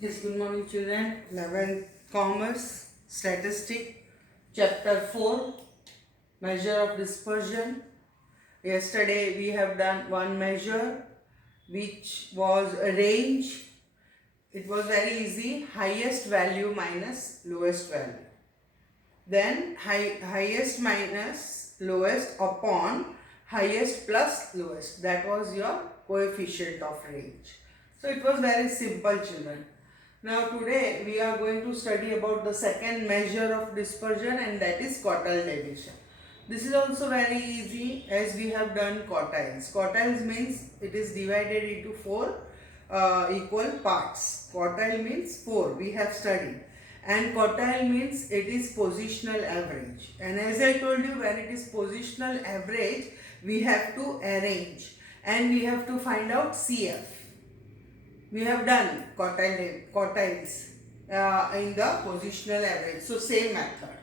Yes, good morning children. 11th Commerce, Statistic, Chapter 4, Measure of Dispersion. Yesterday we have done one measure which was a range. It was very easy, highest value minus lowest value. Then highest minus lowest upon highest plus lowest. That was your coefficient of range. So it was very simple children. Now today we are going to study about the second measure of dispersion, and that is quartile deviation. This is also very easy as we have done quartiles. Quartiles means it is divided into four equal parts. Quartile means 4 we have studied, and quartile means it is positional average. And as I told you, when it is positional average we have to arrange and we have to find out CF. We have done quartiles in the positional average. So same method.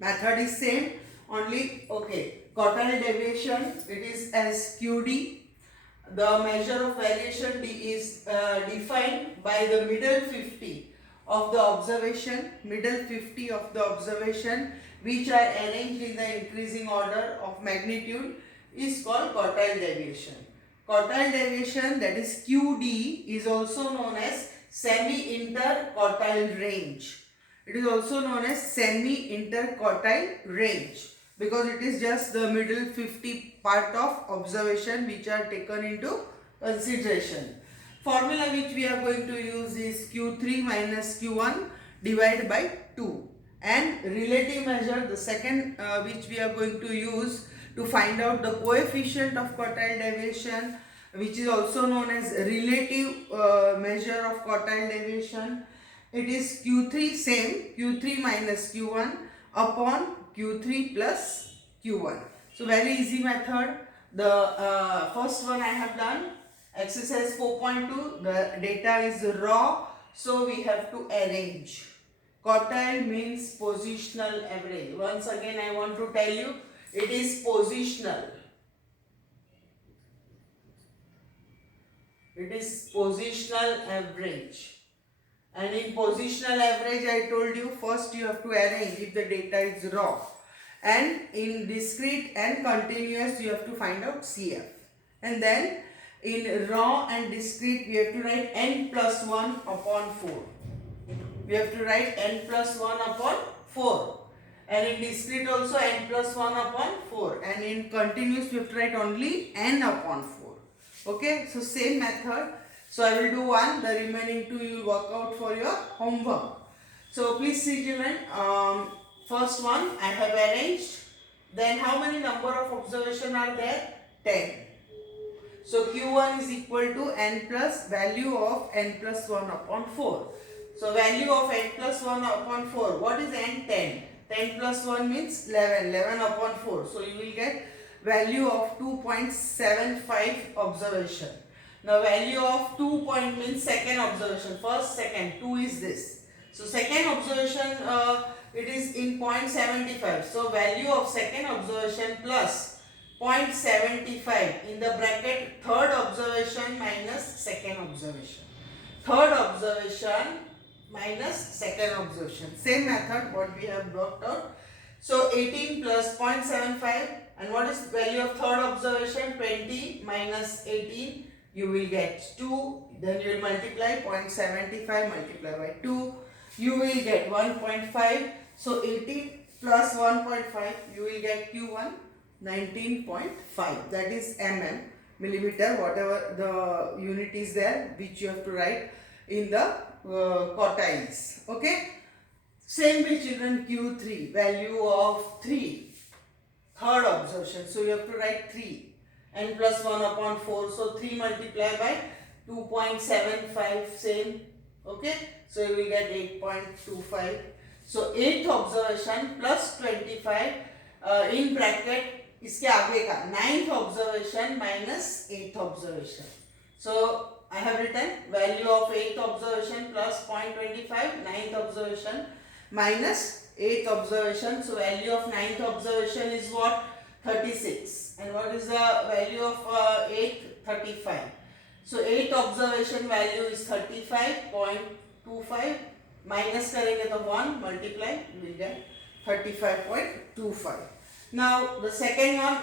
Method is same, only quartile deviation it is as QD. The measure of variation D is defined by the middle 50 of the observation, which are arranged in the increasing order of magnitude is called quartile deviation. Quartile deviation, that is QD, is also known as semi-interquartile range. It is also known as semi-interquartile range because it is just the middle 50 part of observation which are taken into consideration. Formula which we are going to use is Q3 minus Q1 divided by 2. And relative measure, the second which we are going to use to find out the coefficient of quartile deviation, which is also known as relative measure of quartile deviation. It is Q3, same, Q3 minus Q1 upon Q3 plus Q1. So very easy method. The first one I have done, exercise 4.2, the data is raw, so we have to arrange. Quartile means positional average. Once again I want to tell you, it is positional. It is positional average. And in positional average I told you, first you have to arrange if the data is raw. And in discrete and continuous you have to find out CF. And then in raw and discrete we have to write n plus 1 upon 4. We have to write n plus 1 upon 4. And in discrete also n plus 1 upon 4. And in continuous we have to write only n upon 4. Okay, so same method. So I will do one, the remaining two you will work out for your homework. So please see children, first one I have arranged. Then how many number of observation are there? 10. So Q1 is equal to n plus value of n plus 1 upon 4. So value of n plus 1 upon 4. What is n? 10. 10 plus 1 means 11. 11 upon 4. So you will get value of 2.75 observation. Now value of 2 point means second observation. First, second. 2 is this. So second observation it is in 0.75. So value of second observation plus 0.75 in the bracket third observation minus second observation. Third observation minus second observation. Same method what we have worked out. So 18 plus 0.75, and what is the value of third observation? 20 minus 18, you will get 2. Then you will multiply 0.75 multiply by 2. You will get 1.5. So 18 plus 1.5, you will get Q1 19.5. That is millimeter, whatever the unit is there which you have to write in the quartiles. Okay. Same with children, Q3, value of 3, third observation. So you have to write 3, n plus 1 upon 4. So 3 multiplied by 2.75, same. Okay. So you will get 8.25. So 8th observation plus 25 in bracket इसके आगे का 9th observation minus 8th observation. So I have written value of 8th observation plus 0.25, 9th observation minus 8th observation. So value of 9th observation is what? 36. And what is the value of 8th? 35. So 8th observation value is 35.25. 35.25 minus करेंगे तो 1 multiply we will get 35.25. Now the second one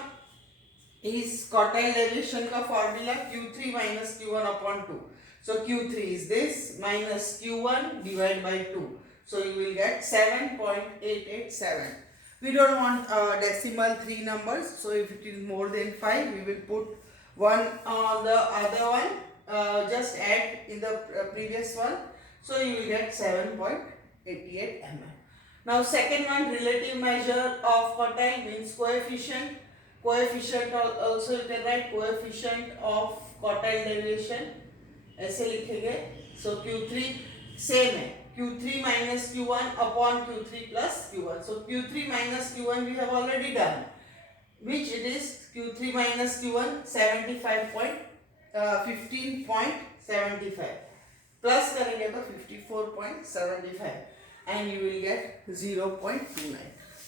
is quartile deviation का formula Q3 minus Q1 upon 2. So Q3 is this minus Q1 divided by 2. So you will get 7.887. We don't want decimal 3 numbers. So if it is more than 5, we will put one on the other one. Just add in the previous one. So you will get 7.88 mm. Now second one, relative measure of quartile means coefficient. Coefficient also you can write coefficient of quartile deviation. ऐसे लिखेंगे. So Q3 same है. Q3 minus Q1 upon Q3 plus Q1. So Q3 minus Q1 we have already done. Which it is Q3 minus Q1 15.75 plus करेंगे तो 54.75 and you will get 0.29.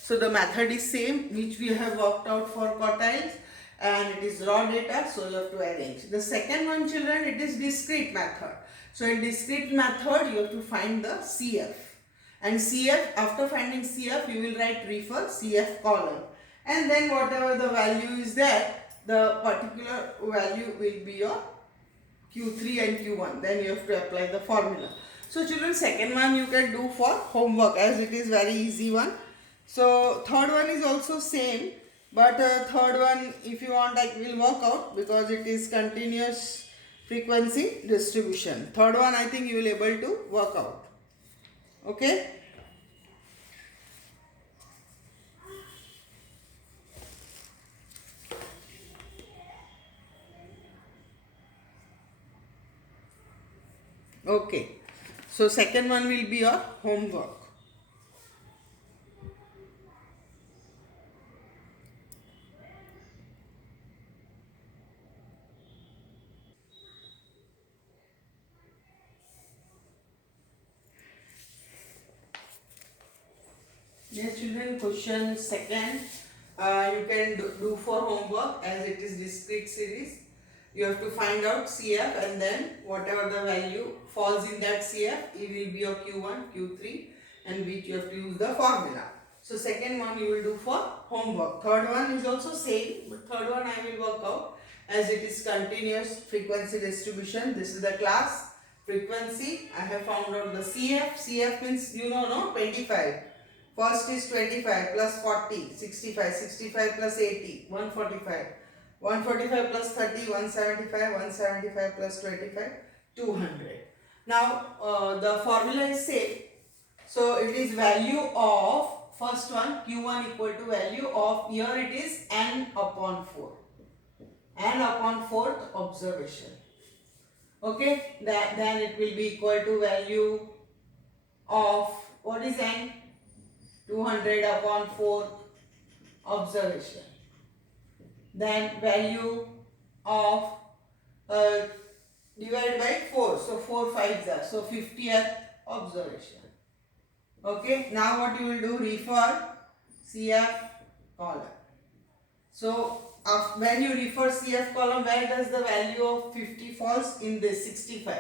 So the method is same which we have worked out for quartiles and it is raw data, so you have to arrange. The second one, children, it is discrete method. So in discrete method you have to find the CF, and CF, after finding CF you will write refer CF column, and then whatever the value is there, the particular value will be your Q3 and Q1. Then you have to apply the formula. So children, second one you can do for homework as it is very easy one. So third one is also same, but third one if you want I will work out because it is continuous frequency distribution. Third one I think you will able to work out. Okay. Okay. So second one will be your homework. Yes, children, question second you can do for homework as it is discrete series. You have to find out CF and then whatever the value falls in that CF, it will be your Q1, Q3 and which you have to use the formula. So second one you will do for homework. Third one is also same, but third one I will work out as it is continuous frequency distribution. This is the class frequency. I have found out the CF. CF means you know no 25. First is 25 plus 40, 65, 65 plus 80, 145. 145 plus 30, 175, 175 plus 25, 200. Now the formula is same. So it is value of first one Q1 equal to value of, here it is n upon 4. N upon 4th observation. Okay, then it will be equal to value of, what is n? 200 upon 4th observation. Then value of divided by 4. So 4 5s are. So 50th observation. Okay. Now what you will do? Refer CF column. So when you refer CF column, where does the value of 50 falls? In this 65.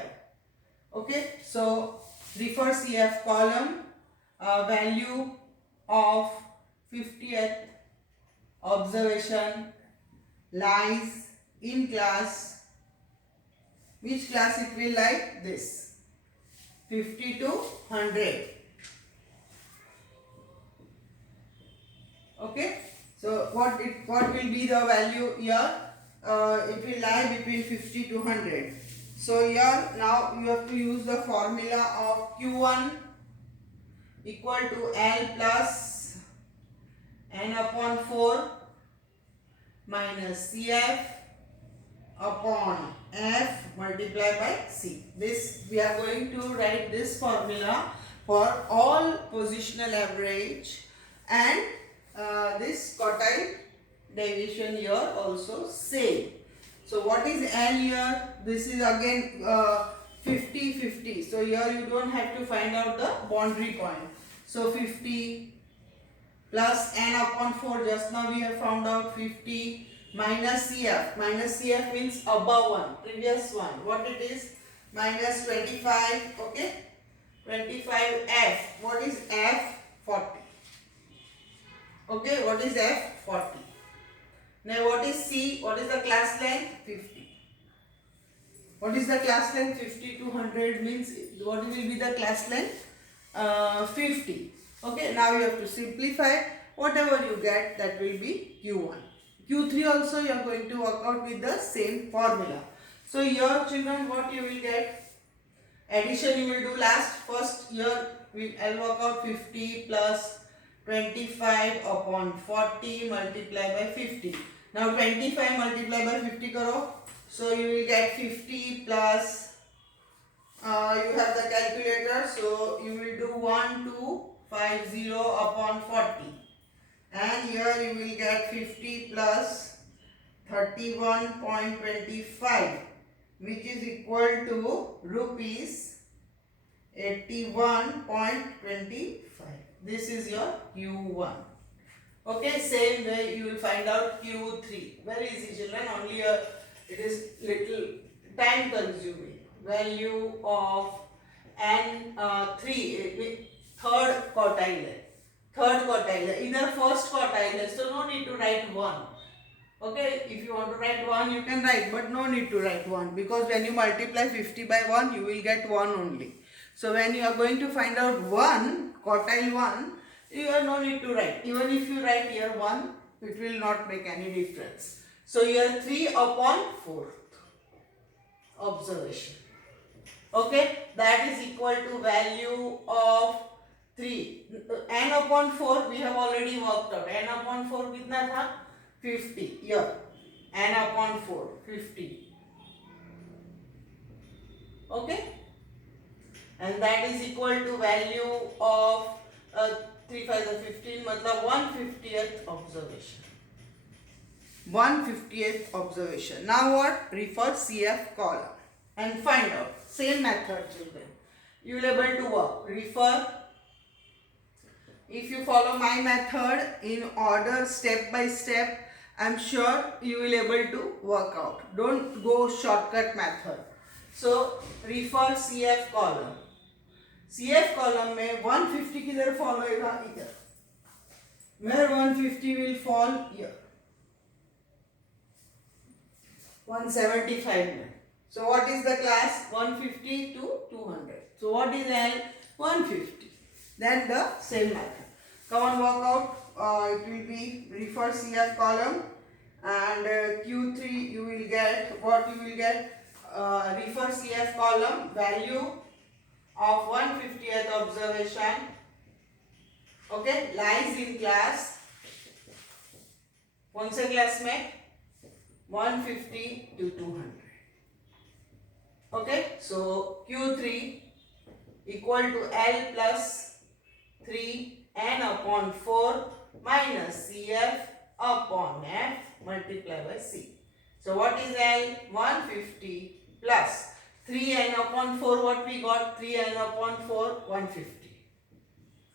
Okay. So refer CF column, value of 50th observation lies in class. Which class it will lie? This 50 to 100. Okay. So what will be the value here? It will lie between 50 to 100. So here now you have to use the formula of Q1 equal to L plus n upon 4 minus CF upon F multiplied by C. This we are going to write this formula for all positional average and this quartile deviation here also same. So what is L here? This is again 50 50. So here you don't have to find out the boundary point. So 50 plus n upon 4, just now we have found out 50 minus CF. Minus CF means above one, previous one. What it is? Minus 25. Okay. 25F. What is F? 40. Okay, what is F? 40. Now what is C? What is the class length? 50. What is the class length? 50 to 100 means what will be the class length? 50. Okay, now you have to simplify. Whatever you get, that will be Q1. Q3 also you are going to work out with the same formula. So here children, what you will get? Addition you will do last. First here I'll work out 50 plus 25 upon 40 multiplied by 50. Now 25 multiplied by 50 karo. So you will get 50 plus, you have the calculator, so you will do 1250 upon 40. And here you will get 50 plus 31.25, which is equal to rupees 81.25. This is your Q1. Okay, same way you will find out Q3. Very easy children, only it is little time consuming. Value of N3, third quartile. Third quartile, either first quartile, so no need to write 1. Okay, if you want to write 1 you can write, but no need to write 1, because when you multiply 50 by 1 you will get 1 only. So when you are going to find out 1, quartile 1, you have no need to write. Even if you write here 1, it will not make any difference. So here 3 upon 4th observation. Okay, that is equal to value of 3. N upon 4 we have already worked out. N upon 4 कितना था? 50. Here N upon 4 50. Okay, and that is equal to value of 3 5 15, मतलब 150th observation. 150th observation. Now what? Refer CF column and find out. Same method children. You will able to work. Refer. If you follow my method in order step by step, I am sure you will able to work out. Don't go shortcut method. So refer CF column. CF column में 150 किधर fall होएगा? इधर. Where 150 will fall? Here. 175 में. So what is the class? 150 to 200. So what is L? 150. Then the same method. Come on, work out. It will be refer CF column, and Q3 you will get what you will get. Refer CF column, value of 150th observation. Okay, lies in class. कौन से class में? 150 to 200. Okay, so Q3 equal to L plus 3N upon 4 minus CF upon F multiplied by C. So what is L? 150 plus 3N upon 4, what we got? 3N upon 4, 150.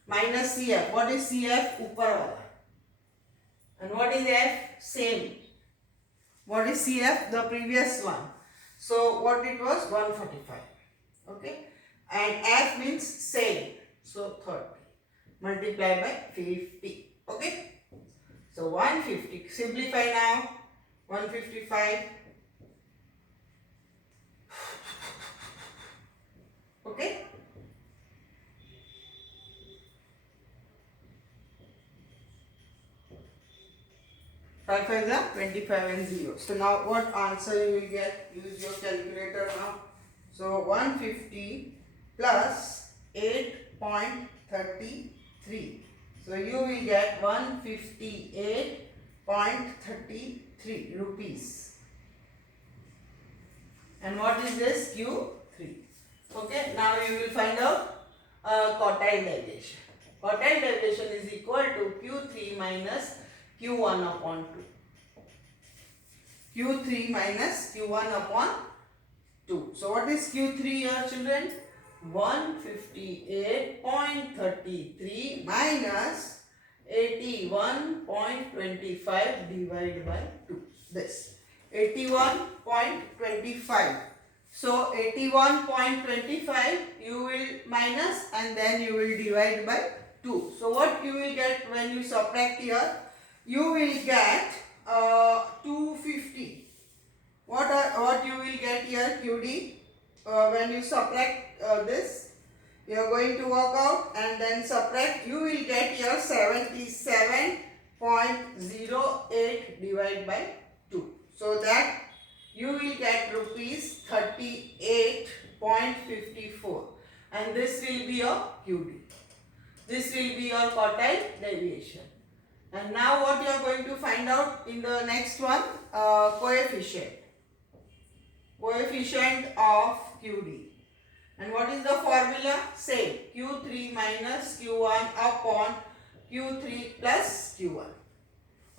Minus CF. What is CF? ऊपर वाला. And what is F? Same. What is CF? The previous one. So what it was? 145. Okay. And F means same. So 30. Multiplied by 50. Okay. So 150. Simplify now. 155. Okay. Five five is 25 and 0. So now what answer you will get? Use your calculator now. So 150 plus 8.33. So you will get 158.33 rupees. And what is this? Q3. Okay. Now you will find out quartile deviation. Quartile deviation is equal to Q3 minus Q1 upon 2. Q3 minus Q1 upon 2. So what is Q3 here children? 158.33 minus 81.25 divided by 2. This 81.25. So 81.25 you will minus and then you will divide by 2. So what you will get when you subtract here? You will get 250. What you will get here, QD, when you subtract this, you are going to work out and then subtract, you will get here 77.08 divided by 2. So that you will get rupees 38.54 and this will be your QD. This will be your quartile deviation. And now what you are going to find out in the next one, coefficient of QD. And what is the formula? Same, Q3 minus Q1 upon Q3 plus Q1.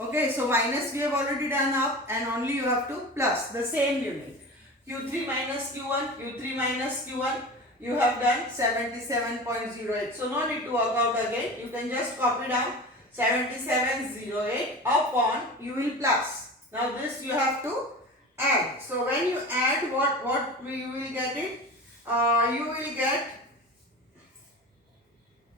Okay, so minus we have already done up and only you have to plus the same unit. Q3 minus Q1, Q3 minus Q1, you have done 77.08. So no need to work out again. You can just copy down 77.08 upon, you will plus. Now this you have to add. So when you add, what you will get it? You will get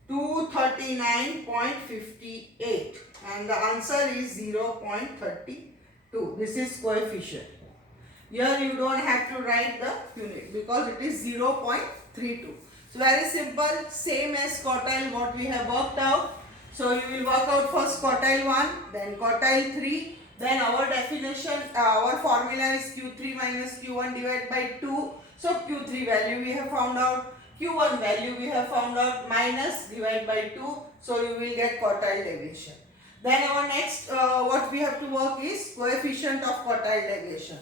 239.58 and the answer is 0.32. This is coefficient. Here you don't have to write the unit because it is 0.32. So very simple, same as quartile what we have worked out. So you will work out first quartile 1, then quartile 3. Then our definition, our formula is Q3 minus Q1 divided by 2. So Q3 value we have found out, Q1 value we have found out, minus divide by 2. So you will get quartile deviation. Then our next what we have to work is coefficient of quartile deviation.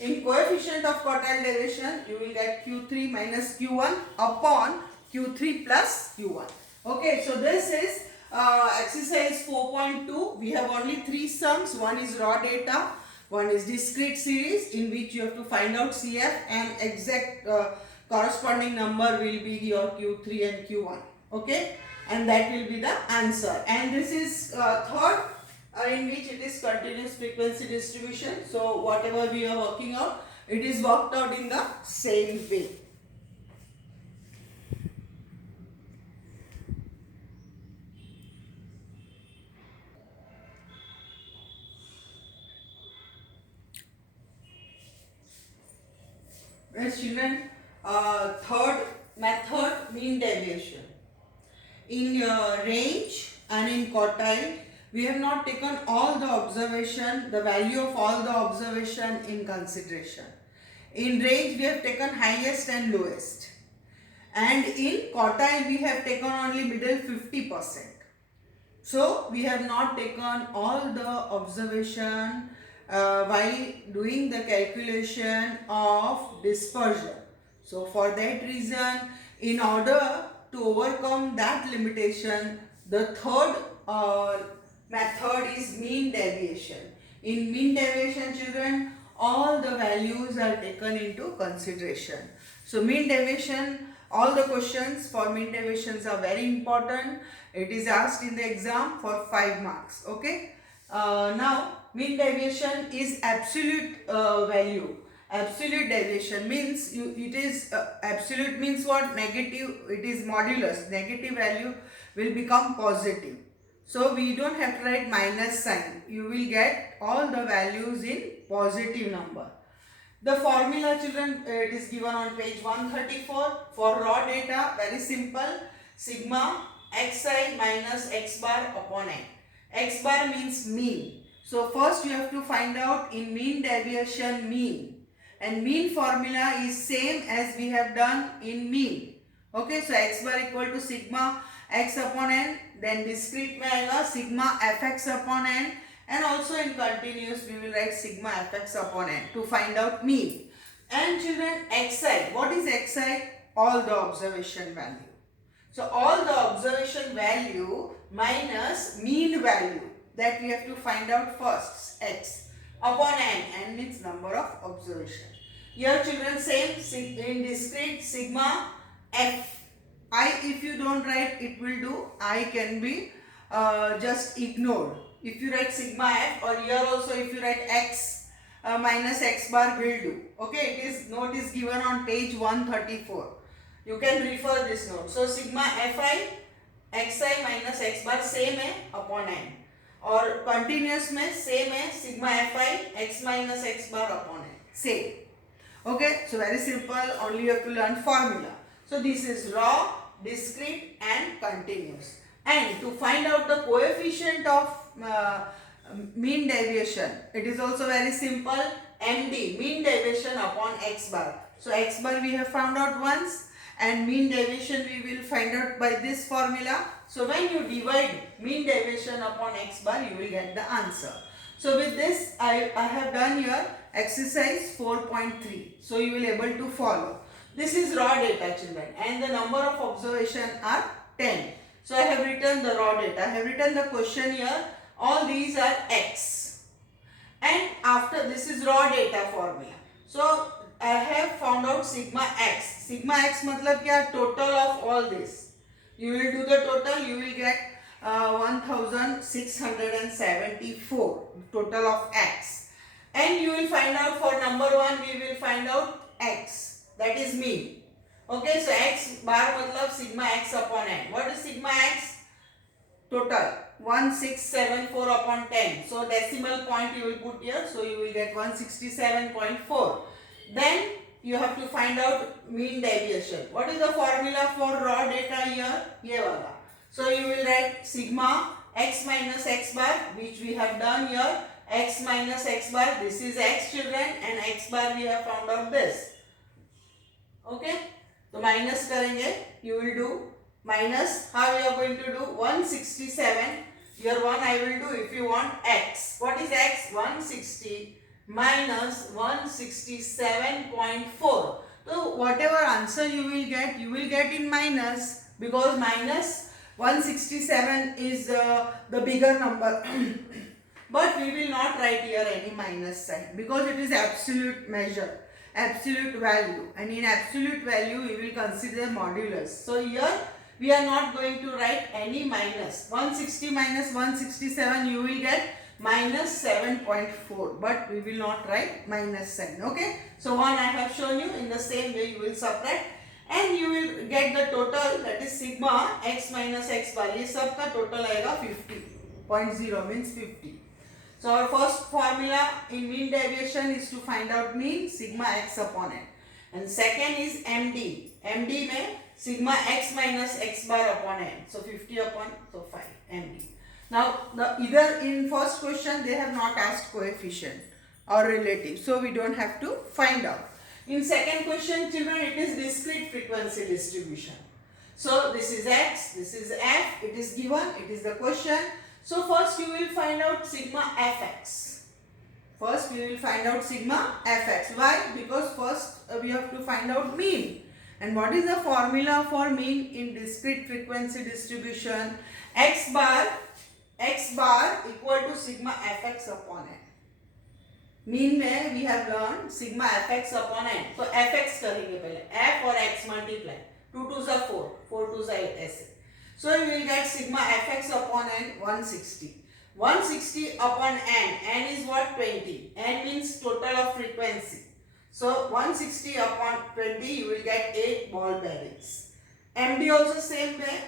In coefficient of quartile deviation, you will get Q3 minus Q1 upon Q3 plus Q1. Okay, so this is exercise 4.2. We have only 3 sums. One is raw data, one is discrete series in which you have to find out CF and exact corresponding number will be your Q3 and Q1. Okay, and that will be the answer. And this is third in which it is continuous frequency distribution. So whatever we are working out, it is worked out in the same way. Yes, children, third method, mean deviation. In range and in quartile, we have not taken all the observation, the value of all the observation in consideration. In range, we have taken highest and lowest. And in quartile, we have taken only middle 50%. So, we have not taken all the observation while doing the calculation of dispersion. So, for that reason, in order to overcome that limitation, the third method is mean deviation. In mean deviation, children, all the values are taken into consideration. So, mean deviation, all the questions for mean deviations are very important. It is asked in the exam for 5 marks. Okay. Now, mean deviation is absolute value. Absolute deviation means absolute means what? Negative. It is modulus. Negative value will become positive. So we don't have to write minus sign. You will get all the values in positive number. The formula, children, it is given on page 134 for raw data. Very simple. Sigma xi minus x bar upon n. X bar means mean. So first you have to find out in mean deviation mean. And mean formula is same as we have done in mean. Okay, so x bar equal to sigma x upon n. Then discrete mein aayega sigma fx upon n. And also in continuous we will write sigma fx upon n to find out mean. And children, xi, what is xi? All the observation value. So all the observation value minus mean value, that we have to find out first, x upon n means number of observation. Here children, same in discrete sigma f. I, if you don't write, it will do. I can be just ignored. If you write sigma f, or here also if you write x, minus x bar will do. Okay, it is note is given on page 134. You can refer this note. So sigma fi xi minus x bar same है upon n, और continuous में same है sigma fi x minus x bar upon n, same. Okay, so very simple, only you have to learn formula. So this is raw, discrete and continuous. And to find out the coefficient of mean deviation, it is also very simple, MD, mean deviation upon x bar. So x bar we have found out once, and mean deviation we will find out by this formula. So when you divide mean deviation upon x bar, you will get the answer. So with this I have done your exercise 4.3. So you will able to follow. This is raw data, children, and the number of observation are 10. So I have written the raw data. I have written the question here. All these are x. And after this is raw data formula. So I have found out sigma x. Sigma x matlab kya? Total of all this. You will do the total. You will get 1674 total of x. And you will find out for number 1 we will find out x. That is mean. Okay, so x bar matlab sigma x upon n. What is sigma x? Total 1674 upon 10. So decimal point you will put here. So you will get 167.4. Then you have to find out mean deviation. What is the formula for raw data here? Ye wala. So you will write sigma x minus x bar, which we have done here. X minus x bar, this is x, children, and x bar we have found out this. Okay, so minus करेंगे, you will do minus. How you are going to do? 167. Here 1 I will do. If you want x, what is x? 160 minus 167.4. So whatever answer you will get in minus, because minus 167 is the bigger number. But we will not write here any minus sign, because it is absolute measure, absolute value, and in absolute value we will consider modulus. So here we are not going to write any minus. 160 minus 167 you will get minus 7.4, but we will not write minus sign. Okay, so one I have shown you. In the same way you will subtract and you will get the total, that is sigma x minus x bar. ये सब का total आएगा 50.0 means 50. So our first formula in mean deviation is to find out mean, sigma x upon n, and second is MD. MD में sigma x minus x bar upon n. So 50 upon 5 MD. Now either in first question they have not asked coefficient or relative, so we don't have to find out. In second question, children, it is discrete frequency distribution. So this is x, this is f, it is given, it is the question. So first you will find out sigma fx. First we will find out sigma fx. Why? Because first we have to find out mean. And what is the formula for mean in discrete frequency distribution? X bar equal to sigma fx upon n. Mean में we have learned sigma fx upon n. So fx करेंगे पहले, f और x multiply. 2 2s are 4, 4 2s are 8 ऐसे. So you will get sigma fx upon n 160. 160 upon n. N is what? 20. N means total of frequency. So 160 upon 20 you will get 8 ball bearings. MD also same way.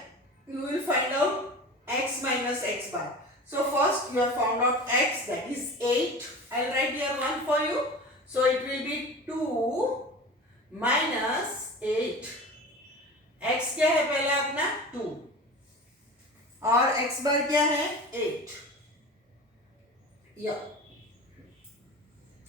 You will find out x minus x bar. So first you have found out x, that is 8. I'll write here 1 for you. So it will be 2 minus 8. x क्या है पहले अपना? 2. और x bar क्या है? 8. Yeah.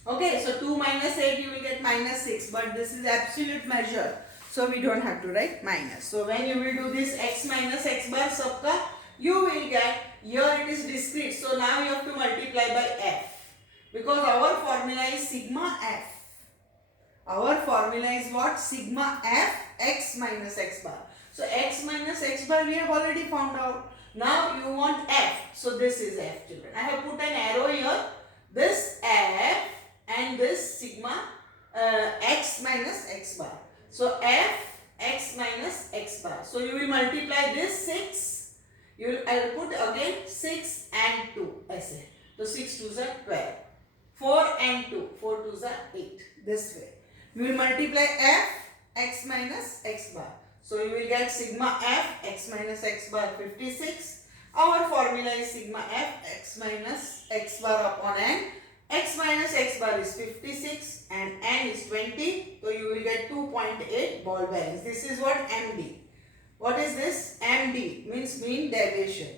Okay, so 2 minus 8 you will get minus 6, but this is absolute measure, so we don't have to write minus. So when you will do this x minus x bar sabka, you will get, here it is discrete, so now you have to multiply by f, because our formula is sigma f. Our formula is what? Sigma f x minus x bar. So x minus x bar we have already found out. Now you want f, so this is f, children. I have put an arrow here. This f and this sigma x minus x bar. So f x minus x bar. So you will multiply this 6. I will put again 6 and 2 ऐसे. So 6 2s are 12. 4 and 2. 4 2s are 8. This way. We will multiply f x minus x bar. So you will get sigma f x minus x bar 56. Our formula is sigma f x minus x bar upon n. X minus x bar is 56 and n is 20. So you will get 2.8 ball bearings. This is what MD. What is this? MD means mean deviation.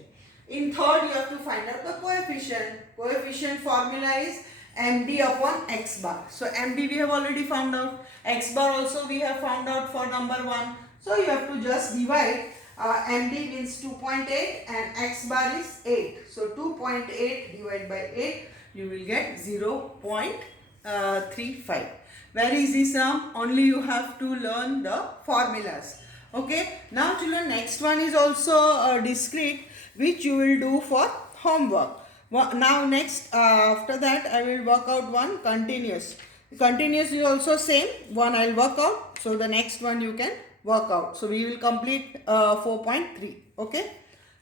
In third, you have to find out the coefficient. Coefficient formula is MD upon x bar. So MD we have already found out. X bar also we have found out for number 1. So you have to just divide. MD means 2.8 and x bar is 8. So 2.8 divided by 8, you will get 0.35. Very easy sum. Only you have to learn the formulas. Okay. Now children, next one is also discrete, which you will do for homework. Now next, after that I will work out one continuous. Continuous is also same. One I will work out. So the next one you can work out. So we will complete 4.3. Okay.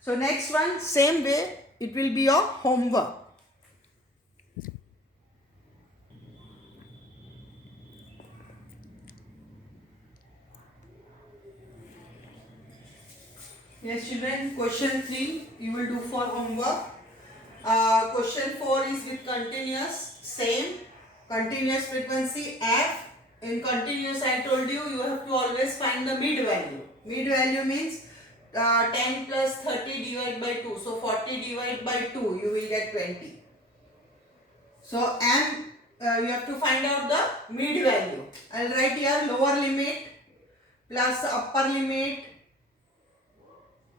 So next one, same way, it will be your homework. Yes children, question 3 you will do for homework. Question 4 is with continuous, same, continuous frequency f. In continuous I told you, you have to always find the mid value. Mid value means 10 plus 30 divided by 2. So 40 divided by 2, you will get 20. So you have to find out the mid value. I will write here lower limit plus upper limit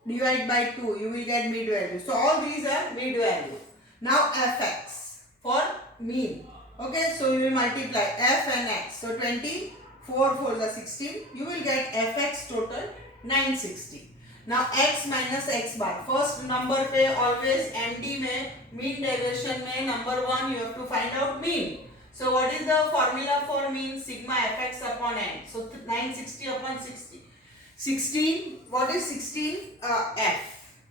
divided by 2, you will get mid value. So all these are mid value. Now fx for mean. Okay, so you will multiply f and x. So 20, 4 4s are 16. You will get fx total 960. Now x minus x bar. First number पे always MD में mean deviation में number 1 you have to find out mean. So what is the formula for mean? Sigma fx upon n. So 960 upon 60. 16, what is 16? F.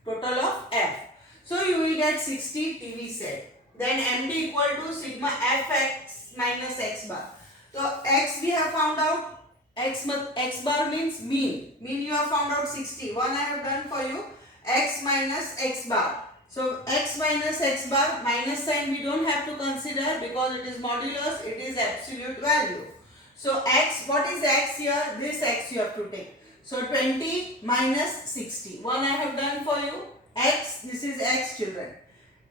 Total of f. So you will get 60 TV set. Then MD equal to sigma fx minus x bar. So x we have found out. X bar means mean. Mean you have found out 60. One I have done for you. X minus x bar. So x minus x bar, minus sign we don't have to consider because it is modulus. It is absolute value. So x, what is x here? This x you have to take. So 20 minus 60. One I have done for you. X, this is x children.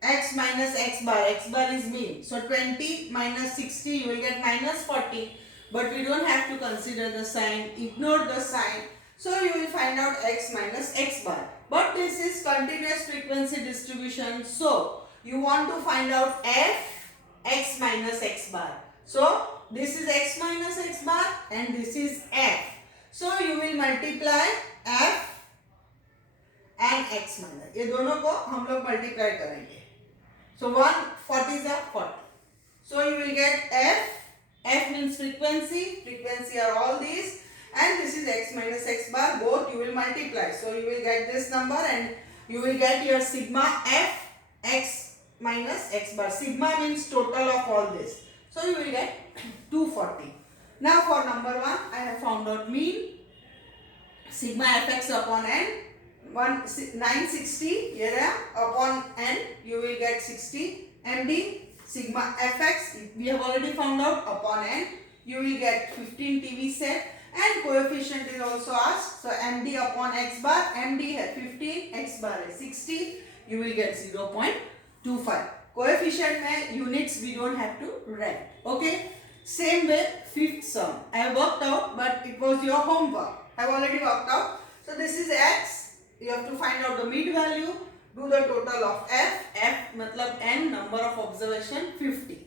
X minus x bar is mean. So 20 minus 60, you will get minus 40. But we don't have to consider the sign. Ignore the sign. So you will find out x minus x bar. But this is continuous frequency distribution. So you want to find out f x minus x bar. So this is x minus x bar and this is f. So you will multiply f and x minus. ये दोनों को हम लोग multiply करेंगे. So 140 is 40. So you will get f. F means frequency. Frequency are all these. And this is x minus x bar. Both you will multiply. So you will get this number and you will get your sigma f x minus x bar. Sigma means total of all this. So you will get 240. Now for number 1, I have found out mean. Sigma fx upon n. 960 here upon n. You will get 60. MD. Sigma fx. We have already found out upon n. You will get 15 TV set. And coefficient is also asked. So MD upon x bar. MD है 15. X bar है 60. You will get 0.25. Coefficient में units we don't have to write. Okay. Same way, fifth sum. I have worked out, but it was your homework. I have already worked out. So this is x. You have to find out the mid value. Do the total of f. F मतलब n, number of observation 50.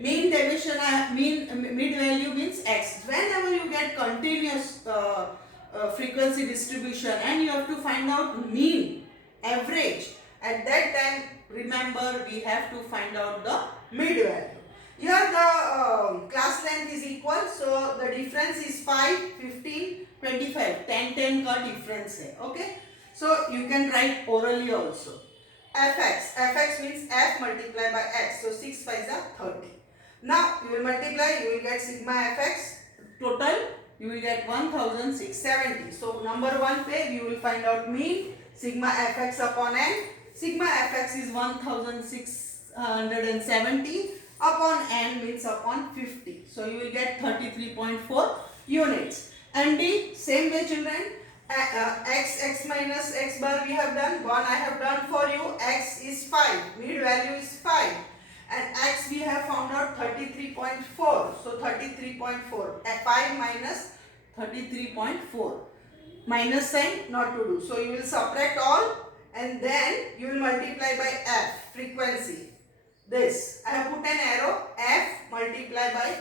Mean deviation, mid value means x. Whenever you get continuous frequency distribution and you have to find out mean, average, at that time remember we have to find out the mid value. Here the class length is equal, so the difference is 5, 15, 25. 10 का difference है. Okay. So you can write orally also. fx. Fx means f multiplied by x. So 6 5 are 30. Now you will multiply, you will get sigma fx. Total you will get 1670. So number one page you will find out mean sigma fx upon n. Sigma fx is 1670 upon n means upon 50. So you will get 33.4 units. And the same way children, x minus x bar we have done, 1 I have done for you, x is 5, mid value is 5 and x we have found out 33.4, so 33.4, 5 minus 33.4, minus sign not to do, so you will subtract all and then you will multiply by f, frequency, this, I have put an arrow, f multiply by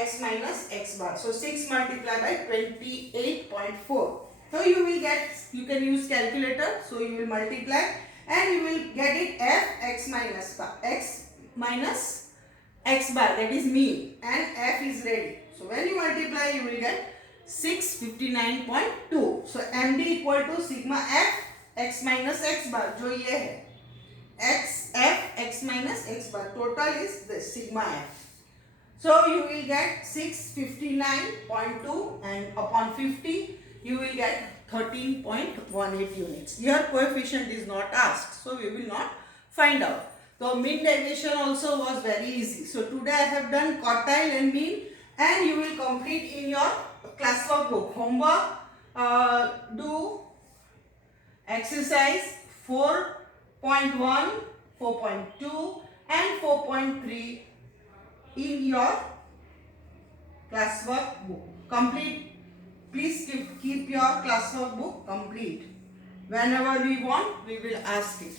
x minus x bar, so 6 multiplied by 28.4. So you will get, you can use calculator, so you will multiply and you will get it f x minus x bar, that is mean, and f is ready. So when you multiply you will get 659.2. So MD equal to sigma f x minus x bar, जो ये है x f x minus x bar, total is this sigma f. So you will get 659.2 and upon 50 you will get 13.18 units. Here coefficient is not asked, so we will not find out. So mean derivation also was very easy. So today I have done quartile and mean, and you will complete in your classwork book. Homework, do exercise 4.1, 4.2 and 4.3 in your classwork book. Complete. Please keep your classwork book complete. Whenever we want, we will ask it.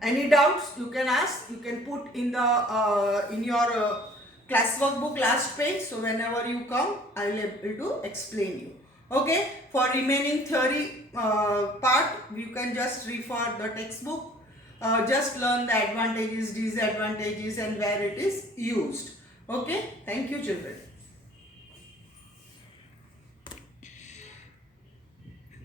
Any doubts you can ask. You can put in the in your classwork book last page. So whenever you come, I will able to explain you. Okay. For remaining theory part, you can just refer the textbook. Just learn the advantages, disadvantages, and where it is used. Okay. Thank you, children.